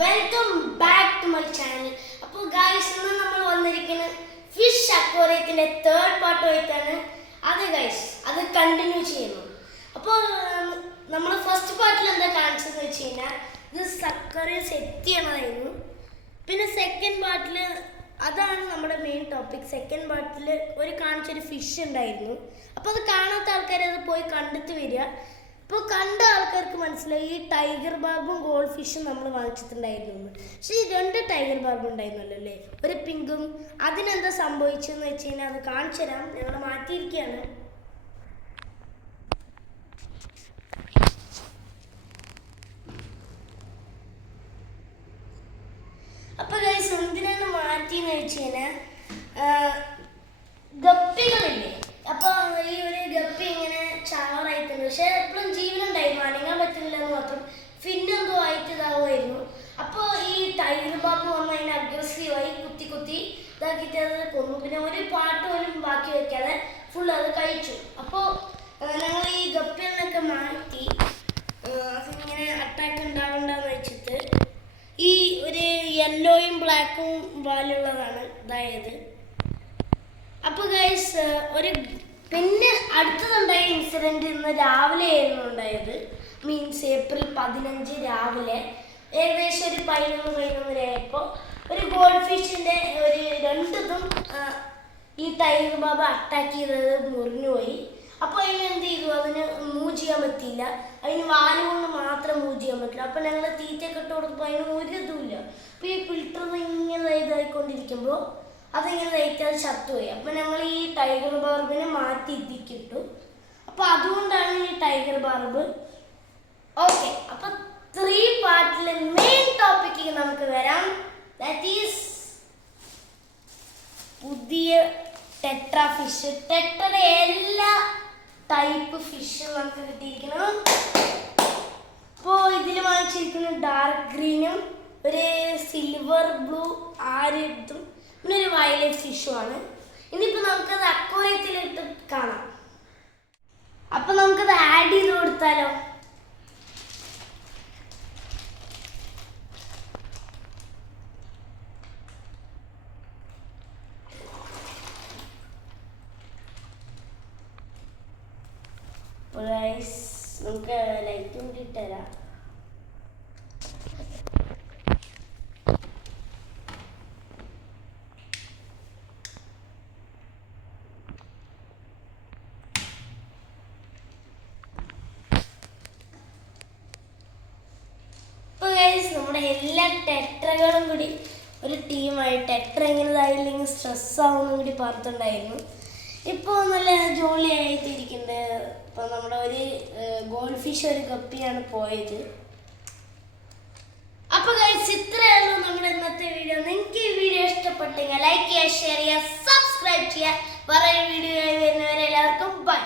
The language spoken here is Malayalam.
Welcome back to my channel. അപ്പോൾ ഗൈസ്, ഇന്ന് നമ്മൾ വന്നിരിക്കുന്ന ഫിഷ് അക്വേറിയത്തിന്റെ തേർഡ് പാർട്ടുമായിട്ടാണ്. അത് കണ്ടിന്യൂ ചെയ്യുന്നു. അപ്പോൾ നമ്മൾ ഫസ്റ്റ് പാർട്ടിൽ എന്താ കാണിച്ചതെന്ന് വെച്ച് കഴിഞ്ഞാൽ ഇത് അക്വേറിയം സെറ്റ് ചെയ്യണമായിരുന്നു. പിന്നെ സെക്കൻഡ് പാർട്ടിൽ അതാണ് നമ്മുടെ മെയിൻ ടോപ്പിക്. സെക്കൻഡ് പാർട്ടിൽ കാണിച്ചൊരു ഫിഷ് ഉണ്ടായിരുന്നു. അപ്പോൾ അത് കാണാത്ത ആൾക്കാർ അത് പോയി കണ്ടിട്ട് വരിക. ഇപ്പോൾ കണ്ട ആൾക്കാർക്ക് മനസ്സിലായി ഈ ടൈഗർ ബാർബും ഗോൾഡ് ഫിഷും നമ്മൾ വാങ്ങിച്ചിട്ടുണ്ടായിരുന്നു. പക്ഷേ ഈ 2 ടൈഗർ ബാർബ് ഉണ്ടായിരുന്നല്ലോ അല്ലേ, ഒരു പിങ്കും. അതിനെന്താ സംഭവിച്ചതെന്ന് വെച്ച് കഴിഞ്ഞാൽ അത് കാണിച്ചു തരാം. ഞങ്ങൾ മാറ്റിയിരിക്കുകയാണ്. അപ്പോൾ ഗൈസ്, എന്തിനാണ് മാറ്റിയെന്ന് വെച്ച് കഴിഞ്ഞാൽ ഗപ്പികളില്ലേ, അപ്പോൾ ഈ ഒരു ഗപ്പി ഇങ്ങനെ ചാവറായിട്ടുണ്ട്. പക്ഷെ എപ്പോഴും ജീവനുണ്ടായിരുന്നു, അനങ്ങാൻ പറ്റുന്നില്ലെന്ന് മാത്രം. ഫിന്നെന്തോ ആയിട്ട് ഇതാവുമായിരുന്നു. അപ്പോൾ ഈ ടൈഗർ ബാബ് വന്ന് അതിനെ അഗ്രസീവായി കുത്തി ഇതാക്കിയിട്ട് അത് കൊന്നു. പിന്നെ ഒരു പാട്ട് പോലും ബാക്കി വെക്കാതെ ഫുൾ അത് കഴിച്ചു. അപ്പോൾ ഞങ്ങൾ ഈ ഗപ്പികളിനൊക്കെ മാറ്റി അതിങ്ങനെ അറ്റാക്ക് ഉണ്ടാവണ്ടെന്ന് വെച്ചിട്ട് ഈ ഒരു യെല്ലോയും ബ്ലാക്കും വാലുള്ളതാണ് ഇതായത്. അപ്പോൾ ഗൈസ്, പിന്നെ അടുത്തതുണ്ടായ ഇൻസിഡൻറ്റ് ഇന്ന് രാവിലെ ആയിരുന്നു ഉണ്ടായത്. മീൻസ് ഏപ്രിൽ 15 രാവിലെ ഏകദേശം ഒരു 11 ആയപ്പോൾ ഒരു ഗോൾഡ് ഫിഷിൻ്റെ 2 ഈ ടൈഗർ ബാബ അറ്റാക്ക് ചെയ്തത് മുറിഞ്ഞുപോയി. അപ്പോൾ അതിന് എന്ത് ചെയ്തു, അതിന് മൂവ് ചെയ്യാൻ പറ്റിയില്ല. അതിന് വാലുകൊണ്ട് മാത്രം മൂവ് ചെയ്യാൻ പറ്റില്ല. അപ്പോൾ ഞങ്ങൾ തീറ്റയൊക്കെ ഇട്ട് കൊടുത്തപ്പോൾ അതിന് ഒരു ഇതുമില്ല. അപ്പോൾ ഈ ഫിൽറ്റർ ഇങ്ങനെ ഇതായിക്കൊണ്ടിരിക്കുമ്പോൾ അതിങ്ങനെ ലൈറ്റാതെ ചത്തുപോയി. അപ്പോൾ ഞങ്ങൾ ഈ ടൈഗർ ബാർബിനെ മാറ്റി ഇതിക്കിട്ടു. അപ്പോൾ അതുകൊണ്ടാണ് ഈ ടൈഗർ ബാർബ്. ഓക്കെ, അപ്പോൾ 3 പാർട്ടിലെ മെയിൻ ടോപ്പിക്ക് നമുക്ക് വരാം. ദാറ്റ് ഈസ് പുതിയ ടെട്ര ഫിഷ്. ടെട്രയുടെ എല്ലാ ടൈപ്പ് ഫിഷും നമുക്ക് കിട്ടിയിരിക്കണം. അപ്പോൾ ഇതിൽ വാങ്ങിച്ചിരിക്കുന്ന ഡാർക്ക് ഗ്രീനും ഒരു സിൽവർ ബ്ലൂ ആരും പിന്നെ ഒരു വയലറ്റ് ഫിഷുമാണ്. ഇനിയിപ്പോൾ നമുക്കത് അക്വേറിയത്തിലിട്ട് കാണാം. അപ്പം നമുക്കത് ആഡ് ചെയ്ത് കൊടുത്താലോ? നമുക്ക് ലൈറ്റും കിട്ടരാം. നമ്മുടെ എല്ലാ ടെട്രകളും കൂടി ഒരു ടീമായി. ടെട്ര ഇങ്ങനെ ഇതായില്ലെങ്കിൽ സ്ട്രെസ്സാവുമെന്നും കൂടി പറഞ്ഞിട്ടുണ്ടായിരുന്നു. ഇപ്പോൾ നല്ല ജോളിയായിട്ടിരിക്കുന്നുണ്ട്. ഇപ്പോൾ നമ്മുടെ ഒരു ഗോൾഡ് ഫിഷ് ഒരു ഗപ്പിയാണ് പോയത്. അപ്പോൾ ഗൈസ്, ഇത്രയുള്ളൂ നമ്മുടെ ഇന്നത്തെ വീഡിയോ. നിങ്ങൾക്ക് ഈ വീഡിയോ ഇഷ്ടപ്പെട്ടെങ്കിൽ ലൈക്ക് ചെയ്യുക, ഷെയർ ചെയ്യുക, സബ്സ്ക്രൈബ് ചെയ്യുക. വേറെ വീഡിയോ ആയി വരുന്നവരെ എല്ലാവർക്കും ബൈ.